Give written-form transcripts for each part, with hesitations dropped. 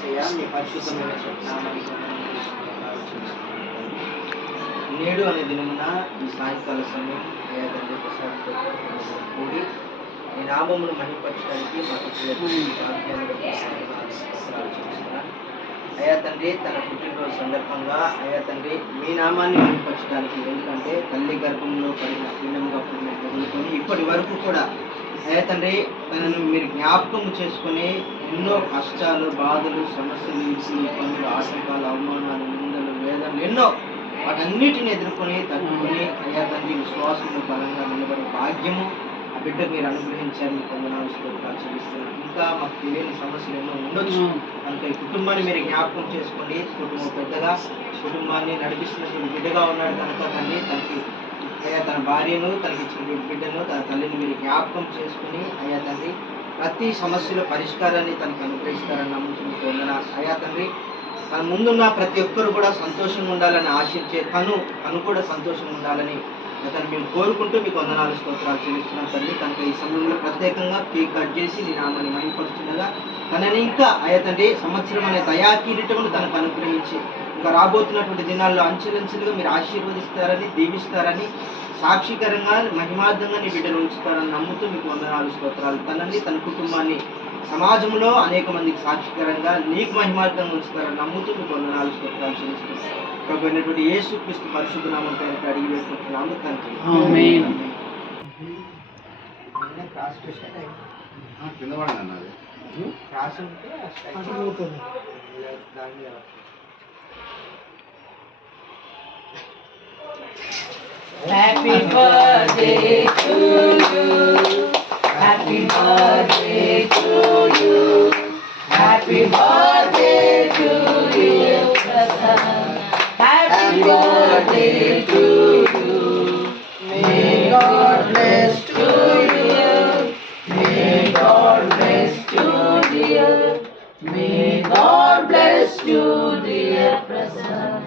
యేసయ్య మీ పరిశుద్ధమైన నామానికి నేడు అనే దినమున ఈ సాయంకాల సమయం అయ్యా తండ్రి ప్రసాదంతో కూడి ఈ నామమును మహిమపరచడానికి మాకు చూపిస్తున్నాను. అయ్యా తండ్రి తన పుట్టినరోజు సందర్భంగా అయ్యా తండ్రి మీ నామాన్ని మహిమపరచడానికి, ఎందుకంటే తల్లి గర్భంలో పడిన పిండముగా పుట్టిన మొదలుకొని ఇప్పటి వరకు కూడా అయ్యా తండ్రి తనను మీరు జ్ఞాపకం చేసుకుని ఎన్నో కష్టాలు, బాధలు, సమస్యలు, ఇబ్బందులు, ఆటంకాలు, అవమానాలు, నిందలు, వేదనలు ఎన్నో వాటన్నిటిని ఎదుర్కొని తట్టుకొని అయ్యా తండ్రి విశ్వాసంలో బలంగా నిలబడే భాగ్యము ఆ బిడ్డకు మీరు అనుగ్రహించారు. మీ కొందనాలు స్తోత్రాలు చెల్లిస్తున్నాను. ఇంకా మాకు తెలియని సమస్యలు ఎన్నో ఉండొచ్చు కనుక ఈ కుటుంబాన్ని మీరు జ్ఞాపకం చేసుకోండి. కుటుంబం పెద్దగా కుటుంబాన్ని నడిపిస్తున్నటువంటి బిడ్డగా ఉన్నాడు కనుక తండ్రి తనకి అయ్యా తన భార్యను, తనకి ఇచ్చిన బిడ్డను, తన తల్లిని మీరు జ్ఞాపకం చేసుకుని అయ్యా తండ్రి ప్రతి సమస్యల పరిష్కారాన్ని తనకు అనుగ్రహిస్తారని నమ్ముతుంది వందనాలు. అయ్యా తండ్రి తన ముందున్న ప్రతి ఒక్కరు కూడా సంతోషంగా ఉండాలని ఆశించే తను కూడా సంతోషంగా ఉండాలని అతను మేము కోరుకుంటూ మీకు వందనాలు స్తోత్రాలు చెల్లిస్తున్నాం తండ్రి. కనుక ఈ సమయంలో ప్రత్యేకంగా కేక్ కట్ చేసి నీ నామాన్ని మహిమపరుస్తుండగా తనని ఇంకా అయ్యా తండ్రి సంవత్సరం అనే దయా కిరీటమును తనకు అనుగ్రహించి ఇంకా రాబోతున్నటువంటి దినాల్లో అంచెలంచెలుగా మీరు ఆశీర్వదిస్తారని, దీవిస్తారని, సాక్షికరంగా మహిమార్థంగా నీ బిడ్డను ఉంచుతారని నమ్ముతూ మీకు వందనాలు స్తోత్రాలు. తనని తన కుటుంబాన్ని సమాజంలో అనేక మందికి సాక్షికరంగా నీకు మహిమార్థంగా ఉంచుతారని నమ్ముతూ మీకు వందనాలు స్తోత్రాలు చెల్లిస్తున్నాం. ప్రభు అయినటువంటి యేసుక్రీస్తు పరిశుద్ధ నామం పేరిట అడిగి వేసుకుంటున్నాము తండ్రి. Happy birthday to you. Happy birthday to you. Happy birthday to you, Prasanna. Happy birthday to you. May God bless to you. May God bless to you. May God bless you, dear Prasanna.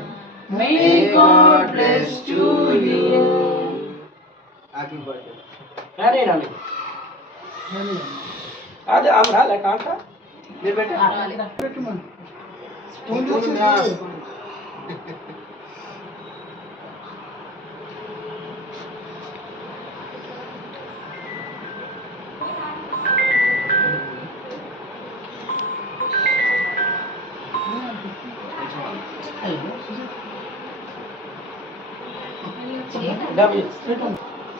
May God bless to you. Happy birthday. अरे रानी आज आम रहा ले कहाँ का ले बेटे spoon में आप दबी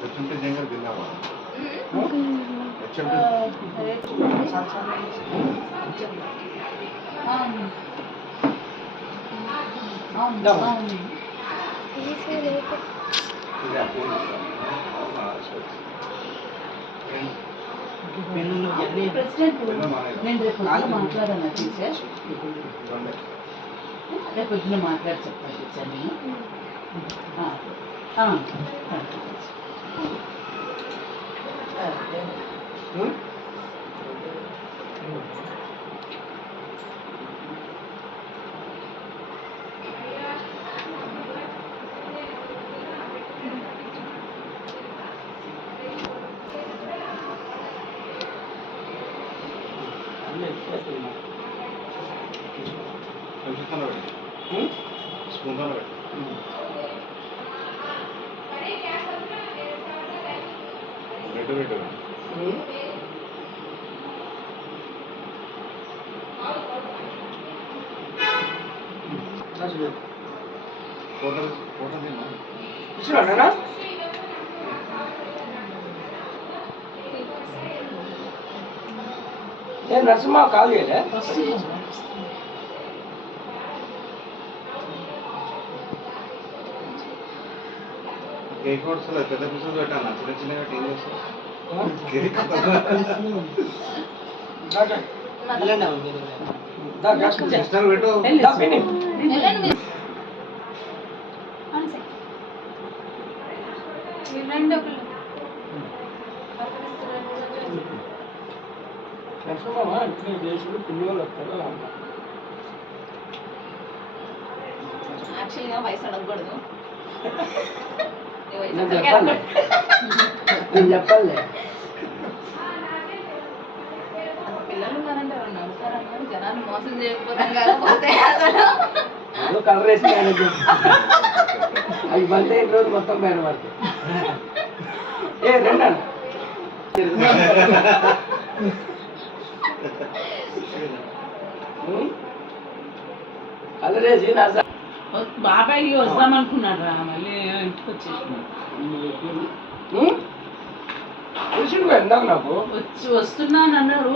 HMT जंगल दिलावा HMT ప్రెసిడెంట్ నేను రేపు మాట్లాడాను టీచర్, రేపు పొద్దున మాట్లాడి చెప్పాను టీచర్ నేను. स्पून रेड इसमें ना ये नरसिम्हा काव्य है కేక్ వస్తలే పెద్ద పిసలు పెట్టాను చిన్న చిన్నగా టీం చేస్తా కేక్ సిస్టర్ పెట్టు నరసింహ ఇట్లా చేసుకుని పిల్లలు వస్తారు యాక్చువల్గా వయసు అడగకూడదు. నేను చెప్పాలి పిల్లలు ఉన్నారంటే ఎవరు నడుస్తారన్నారు జనాలు సార్ని మోసం చేయకపోతే కాకపోతే అసలు ఏదో కలర్ వేసి మేనేజ్ అవి బంద్ అయిన రోజు మొత్తం బయట పడుతుంది ఏ రండి అన్న. కలర్ వేసి నా సార్ బాబాయ్ వస్తామనుకున్నాడు రా మళ్ళీ ఇంటికి వచ్చేసినాడు తెలిసిండు ఇందాక నాకు వస్తున్నాను అన్నాడు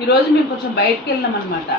ఈరోజు మేము కొంచెం బయటకు వెళ్ళాం అనమాట